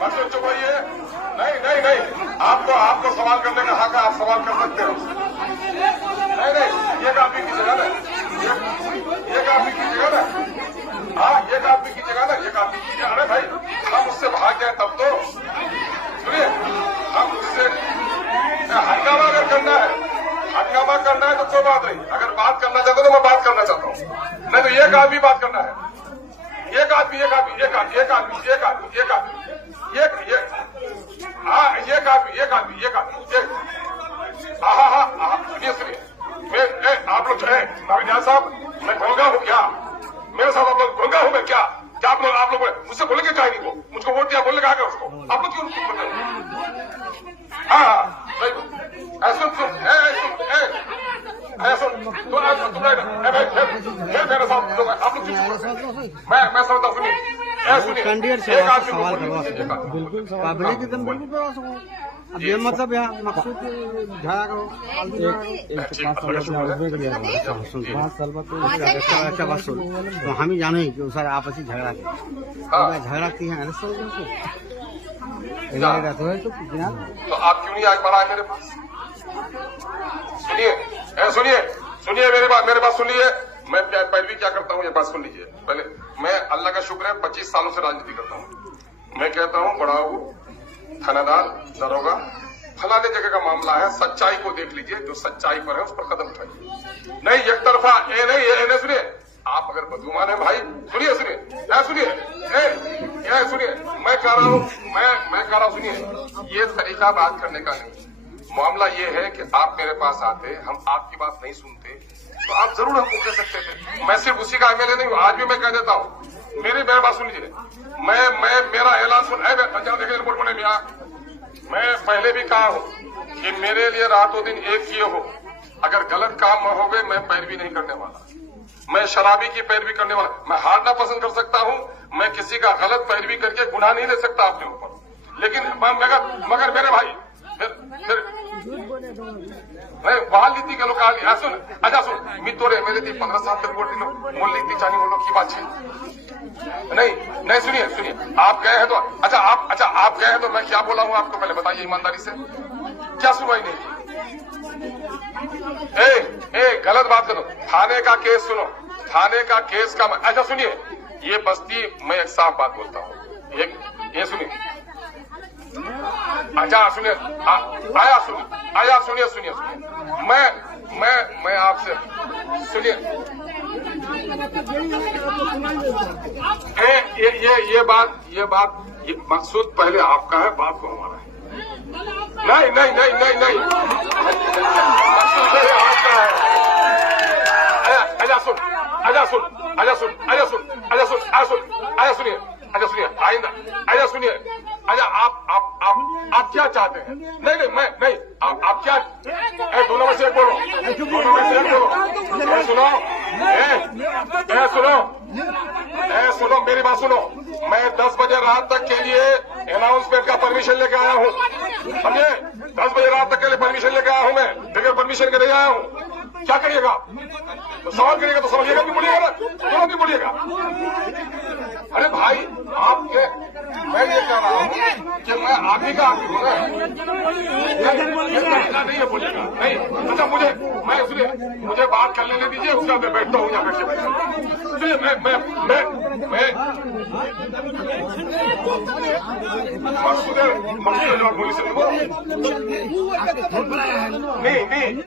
मकसूद चुप रहिए। नहीं नहीं नहीं, आपको सवाल करने का हक है, आप सवाल कर सकते हो। नहीं नहीं, ये काफी की जगह है, ये काफी की जगह है। हाँ, ये काफी की जगह है, ये काफी की जगह। अरे भाई, हम उससे भाग गए तब तो सुनिए, हम उससे हंगामा अगर करना है, हंगामा करना है तो कोई बात नहीं। अगर बात करना चाहते हो तो मैं बात करना चाहता हूँ, नहीं तो एक आदमी बात करना है। एक आदमी हाँ, सुनिए, आप लोग नाविन्यास साहब, मैं भोंगा हूँ क्या? मेरे साथ आप लोग भोंगा हूँ मैं क्या? क्या आप लोग मुझसे बोलेंगे क्या नहीं? मुझको वोट दिया, बोलने का आगे उसको आप लोग क्यों बताए? हाँ, सुन मेरे साथ आप लोग मैं समझता हूँ। सुनिए, कैंडिडेट से सवाल करवा सकते, बिल्कुल पब्लिक एकदम बिल्कुल करवा सको। अब ये मतलब यहाँ मकसूद झगड़ा करो, 5 साल बाद अच्छा बात सुन, तो हम ही जानो कि सर आपसी झगड़ा झगड़ा की है तो आप क्यों नहीं आगे बढ़ा है मेरे पास? सुनिए मेरे बात सुनिए। मैं पैरवी क्या करता हूँ ये बात सुन लीजिए पहले। मैं अल्लाह का शुक्र है 25 सालों से राजनीति करता हूँ। मैं कहता हूँ बढ़ाओ, थानादार, दरोगा, फलाने जगह का मामला है, सच्चाई को देख लीजिए, जो सच्चाई पर है उस पर कदम उठाइए। नहीं एक तरफा ये नहीं सुनिए। आप अगर बदगुमान है भाई, सुनिए मैं कह रहा हूँ सुनिए, ये तरीका बात करने का नहीं। मामला ये है कि आप मेरे पास आते, हम आपकी बात नहीं सुनते तो आप जरूर हमको कह सकते थे। मैं सिर्फ उसी का एमएलए नहीं हूँ, आज भी मैं कह देता हूँ। मेरी बात सुन लीजिए, मैं मेरा ऐलान सुन देखिए रिपोर्ट बने मियाँ, मैं पहले भी कहा हूँ कि मेरे लिए रातों दिन एक किए हो। अगर गलत काम हो गए मैं पैरवी नहीं करने वाला, मैं शराबी की पैरवी करने वाला। मैं हारना पसंद कर सकता हूँ, मैं किसी का गलत पैरवी करके गुनाह नहीं ले सकता अपने ऊपर, लेकिन मगर मेरे भाई फिर वाल नीति के लोग सुन मी तोरे एमएलए थी 15 साल तक वोट मोल नीति चानी बोलो की बात है। नहीं सुनिए, आप गए हैं तो आप गए हैं तो मैं क्या बोला हूँ आपको पहले बताइए ईमानदारी से, क्या सुनवाई नहीं की? गलत बात करो। थाने का केस सुनो, थाने का केस का सुनिए, ये बस्ती मैं एक साफ बात बोलता हूँ, ये सुनिए, सुनिए मैं आपसे सुनिए, ये बात मकसूद पहले आपका है, बात को हमारा है। नहीं मकसूद पहले आपका है। सुनिए आइंदा, सुनिए आप क्या चाहते हैं? नहीं आप क्या दोनों में से एक बोलो, सुनो मेरी बात सुनो। मैं 10 बजे रात तक के लिए अनाउंसमेंट का परमिशन लेके आया हूँ, समझे? 10 बजे रात तक के लिए परमिशन लेके आया हूँ, मैं बगैर परमिशन के नहीं आया हूँ। क्या करिएगा? तो सवाल करिएगा तो समझिएगा भी बोलिएगा ना, दोनों भी बोलिएगा। अरे भाई मैं ये कह रहा हूँ कि मैं आगे का आगे हूँ ना, नहीं है बोलिएगा नहीं। अच्छा मुझे बात कर लेने दीजिए, उसके बाद मैं बैठता हूँ यहाँ बैठ के। मकसूद जवाब बोली नहीं